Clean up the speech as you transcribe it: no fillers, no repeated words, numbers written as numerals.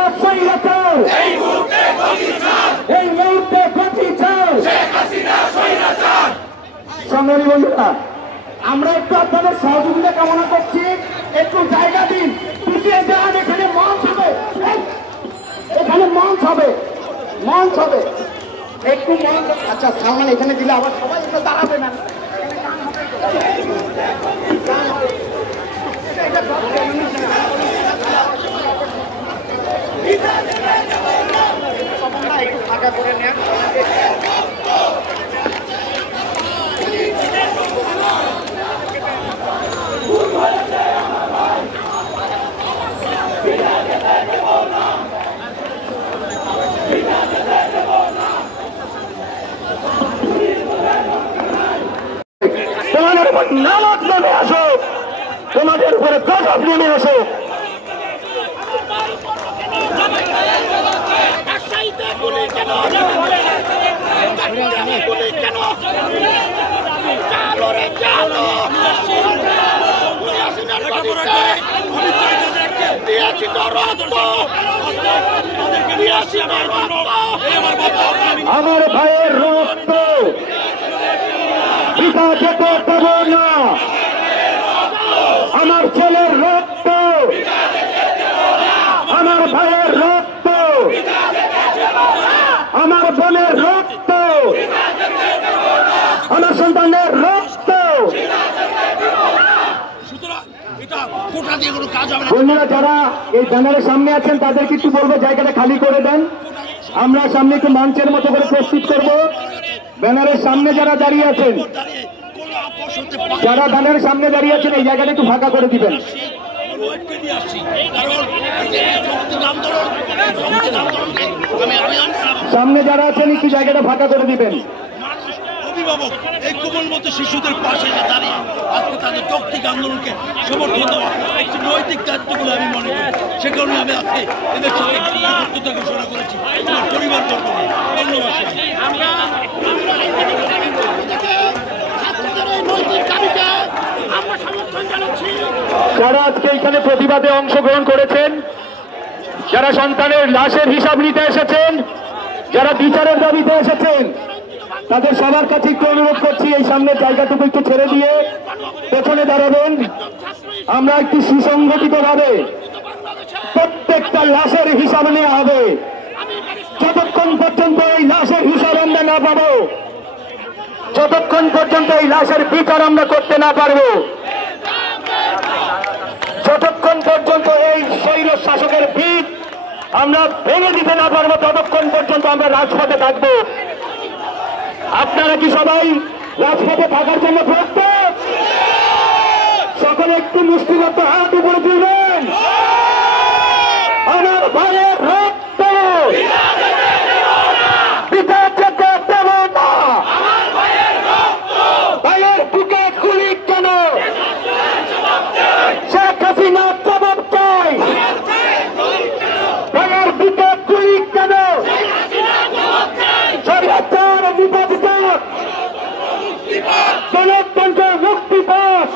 হাসিনা স্বৈরাচার, এই মুহূর্তে গতি চাও। সংগ্রামী বন্ধুরা, আমরা একটু আপনাদের সহযোগিতা কামনা করছি। একটু জায়গা দিন, পিছিয়ে যান। এখানে মঞ্চ হবে, এখানে মঞ্চ হবে, মঞ্চ হবে। একটু মঞ্চ, আচ্ছা সামনে এখানে দিলে আবার সবাই একটু দাঁড়াবে না। একটু ফাঁকা করে নেন। তোমাদের উপর নামাজ নেমে আসো, তোমাদের উপরে গজব নেমে আসো। আমার ভাইয়ের রক্ত পিতা যেতে দেব না, আমার ছেলের রক্ত, আমার ভাইয়ের রক্ত, আমার বোনের রক্ত, আমার সন্তানের রক্ত। বন্ধুরা, যারা এই ব্যানারের সামনে আছেন তাদেরকে একটু বলবো জায়গাটা খালি করে দেন। আমরা সামনে একটু মঞ্চের মতো করে প্রস্তুত করব। ব্যানারের সামনে যারা দাঁড়িয়ে আছেন, যারা ব্যানারের সামনে দাঁড়িয়ে আছেন, এই জায়গাটা একটু ফাঁকা করে দিবেন। সামনে যারা আছেন একটু জায়গাটা ফাঁকা করে দিবেন। অভিভাবক এই কোমলমত শিশুদের পাশে দাঁড়িয়ে আজকে তাদের যৌক্তিক আন্দোলনকে সমর্থন দেওয়া একটি নৈতিক দায়িত্ব বলে আমি মনে করি। সে কারণে আমি আজকে এদের সাথে বক্তৃতা ঘোষণা করেছি আমার পরিবার বর্গ। ধন্যবাদ। যারা আজকে এখানে প্রতিবাদে অংশগ্রহণ করেছেন, যারা সন্তানের লাশের হিসাব নিতে এসেছেন, যারা বিচারের দাবিতে এসেছেন, তাদের সবার কাছে একটু অনুরোধ করছি এই সামনের জায়গাটুকু একটু ছেড়ে দিয়ে পেছনে দাঁড়াবেন। আমরা একটু সুসংগঠিত ভাবে প্রত্যেকটা লাশের হিসাব নেওয়া হবে। যতক্ষণ পর্যন্ত এই লাশের হিসাব আমরা না পাবো, যতক্ষণ পর্যন্ত এই লাশের বিচার আমরা করতে না পারবো, যতক্ষণ পর্যন্ত এই স্বৈর শাসকের ভিত আমরা ভেঙে দিতে না পারবো, ততক্ষণ পর্যন্ত আমরা রাজপথে থাকবো। আপনারা কি সবাই রাজপথে থাকার জন্য প্রস্তুত? সকলে একটু মুষ্টিবদ্ধ হাত উপরে তুলবেন। আমার ভাইয়ের রক্ত পিতা যেতে দেব না, ভাইয়ের বুকে গুলি কেন? শেখ হাসিনা জবাব চাই, ভাইয়ের বুকে গুলি কেন? স্বৈরাচার নিপাত, গণতন্ত্রের মুক্তি পাক।